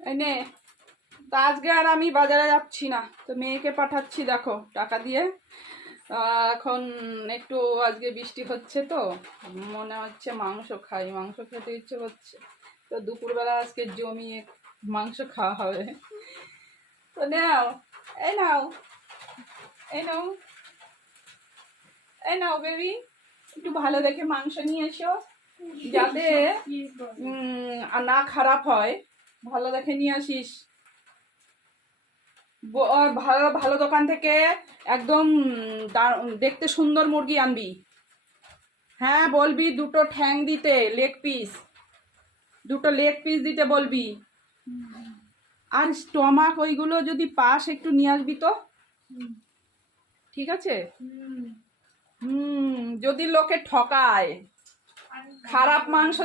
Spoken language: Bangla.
এনে তো আজকে আর আমি বাজারে যাচ্ছি না, তো মেয়েকে পাঠাচ্ছি দেখো টাকা দিয়ে। এখন একটু আজকে বৃষ্টি হচ্ছে তো মনে হচ্ছে মাংস খাই, মাংস খেতে ইচ্ছে করছে, তো দুপুরবেলা আজকে জমিয়ে মাংস খাওয়া হবে। তো নাও, এই নাও, এই নাও, এই নাও বেবি, একটু ভালো দেখে মাংস নিয়ে এসো যাতে না খারাপ হয়, ভালো দেখে নিয়ে আসিস। ভালো ভালো দোকান থেকে একদম দেখতে সুন্দর মুরগি আনবি। হ্যাঁ বলবি দুটো ঠ্যাং দিতে, লেগ পিস, দুটো লেগ পিস দিতে বলবি। আর স্টমাক ওইগুলো যদি পাস একটু নিয়ে আসবি তো, ঠিক আছে? যদি লোকে ঠকায়, খারাপ মাংস